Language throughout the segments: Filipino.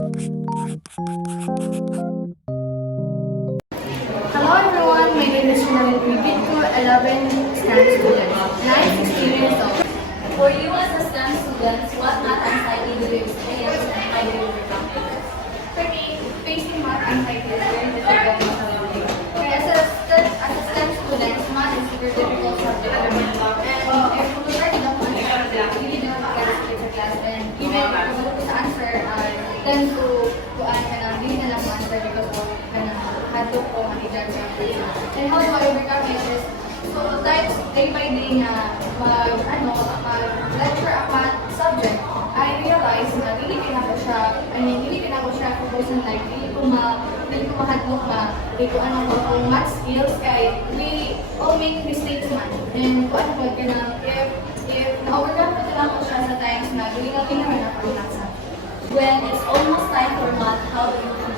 Hello everyone, my name is Shannon Grigid to 11 STEM students. Nice experience of. For you as a STEM students, what math anxiety do you experience and how do you overcome it? For me, facing math anxiety is very difficult to challenging. As a STEM student, math is a very difficult subject to learn. And if you learn the concept, you really don't get to skip the class. And even if you go to answer, tend to hindi na lang answer because of had to po mag-judge ang person. And how do I overcome it is, so times day by day na mag-lecture about subject, I realized na hindi ko siya focus ng life, hindi ko mahadlok hindi ko kung math skills, kaya we all make mistakes man. And kung ano po, if na-overcome ko lang ko siya sa times na hindi natin naman ako nasa. When it's almost time for math, how do you feel?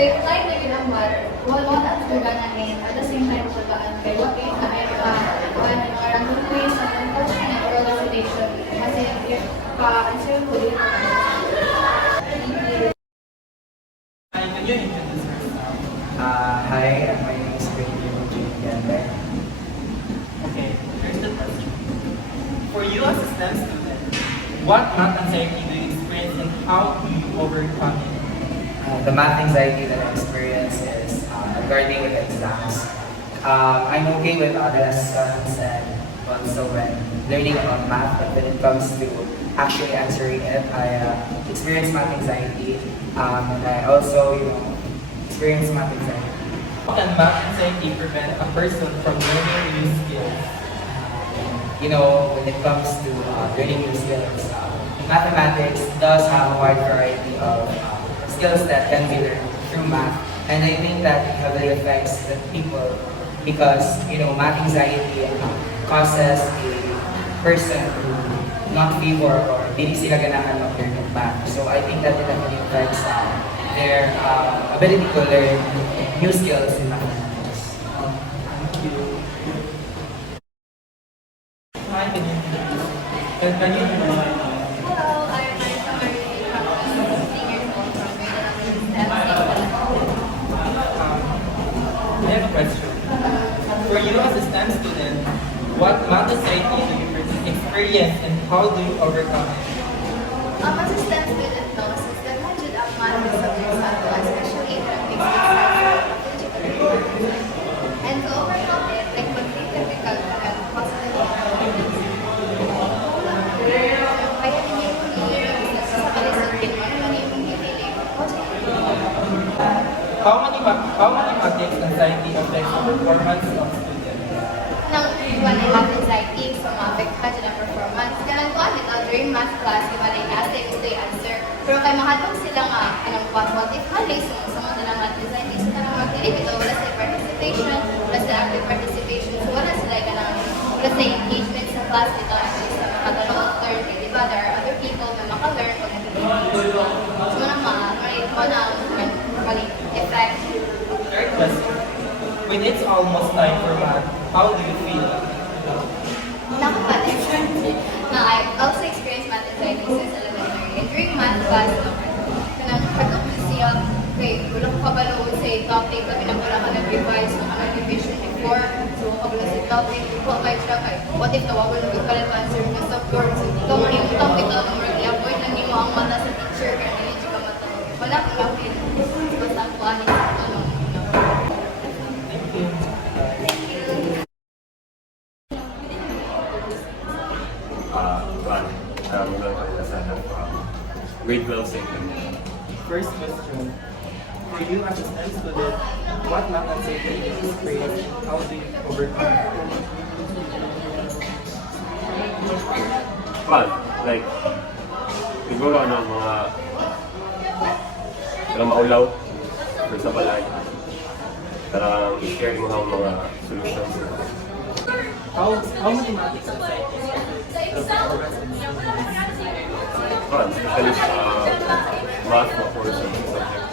Like na ginamot, wala at gaganahin. At the same time, pagkaan kay what if na ay mga random quiz, random question, or recitation. Kasi if pa-answer ko din. Hi, my name is Benjamin. Okay, here's the question. For you as a STEM student, what math anxiety do you experience and how do you overcome it? The math anxiety that I experience is regarding with exams. I'm okay with other lessons and also when learning about math, but when it comes to actually answering it, I experience math anxiety. And I also, experience math anxiety. How can math anxiety prevent a person from learning new skills? When it comes to learning new skills, mathematics does have a wide variety of skills that can be learned through math. And I think that it heavily affects the people because, math anxiety causes a person to not favor or hindi sila ganahan mag-learn of math. So I think that it definitely affects their ability to learn new skills in mathematics. Thank you. Hi, can you Hello, I'm Marisa Marie, I'm 16 years old from Grade 11 I have a question. For you as a STEM student, what math anxiety do you experience and how do you overcome it? As a STEM student, no, since the budget of math is subjects at all, especially economics and science, and to overcome it, like mag-take typical positive kaya hindi ko nagsasabi sa akin, How many mathematics anxiety affects the performance of students? nang iwan ng math anxiety, so ma-affect dyan ang performance. Kaya ko during math class, iba na yung ask, gusto yung answer. Pero kay mahadlong sila nga, what if halay, sumunod na ng math anxiety, so na mag-dilip ito, wala sila participation, wala sila active participation, so wala sila wala sila engagement sa class nito, actually sa makadalawang learn, di ba, there are other people na maka-learn pag nag-engage. So effect. Third question. When it's almost time for math, how do you feel? Math anxiety. Now, I also experienced math anxiety since elementary. And during math class, kanang pagkakot siya, wala ko kabalo sa topic, kami na wala ka nag-revise, wala ka nag-revision before, so kabalo sa topic, qualified siya kay, what if tawagan ng pagkalat answer ng subject, so ikaw manimutang ito, ng work i-avoid na niyo ang mata sa teacher, kaya hindi siya mata. Wala ko gawin. Basta ang kuhanin sa Thank you. Grade 12 second. First question. For you as a STEM student, what math anxiety do you experience and how do you overcome it? Well, like, siguro mga maulaw or sa balay. Para i-share mo ang mga solutions. How mathematics anxiety affects the performance of students? Well, especially sa math na course ng subject.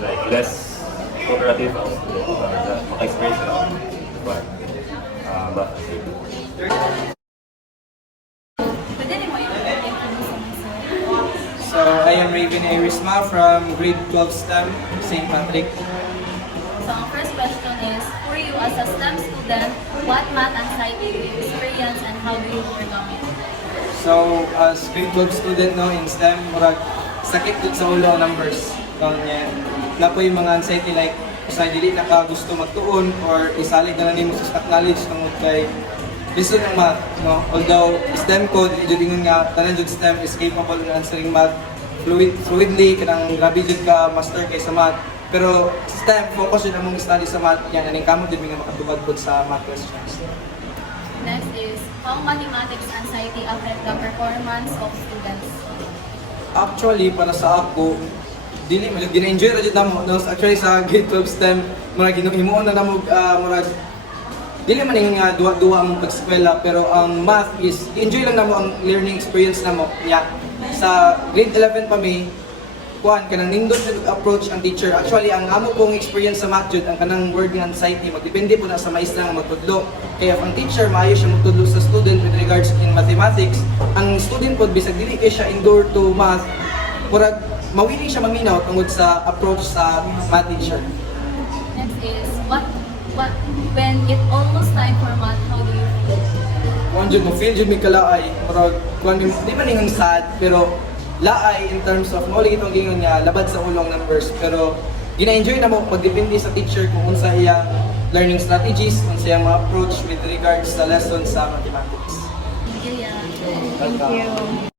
Like, less cooperative ang maka-experience sila. But, math. Raven Arisma from grade 12 STEM, St. Patrick. So ang first question is, for you as a STEM student, what math anxiety do you experience and how do you overcome it? So, as grade 12 student no, in STEM, murag sakit dun sa ulo ang numbers. So, niya, na po yung mga anxiety like, sa dili na ka gusto magtuon or isalig na lang mo sa stock knowledge tungod kay lisod ng math. No? Although, STEM ko, dili nga, tanan jud STEM is capable ng answering math fluidly, kanang grabe jud ka master kay sa math. Pero STEM, focus yun among study sa math, yan, aning kamot din nga makatubag po sa math questions. Next is, how mathematics anxiety affect the performance of students? Actually, para sa ako, dili mo gina-enjoy ra jud namo. No? Actually sa grade 12 STEM, murag himuon na namo murag dili man nga duwa-duwa ang pag-eskwela, pero ang math is enjoy lang namo ang learning experience namo. Yeah. Sa grade 11 pa mi kuan kanang nindot jud approach ang teacher. Actually, ang amo kong experience sa math jud ang kanang word nga anxiety magdepende po na sa maestra nga magtudlo. Kaya ang teacher maayo siya magtudlo sa student with regards in mathematics, ang student pod bisag dili kay siya endure to math, murag mawili siya maminaw tungod sa approach sa math teacher. Next is, what when it almost time for math, how do you feel? Kuan jud mo feel jud mi kalaay, murag kuan di man ningang sad pero laay in terms of mo itong gingon nga labad sa ulong numbers, pero gina-enjoy na mo pagdepende sa teacher kung unsa iyang learning strategies, unsa iyang approach with regards sa lesson sa mathematics. Thank you, Yan. Thank you.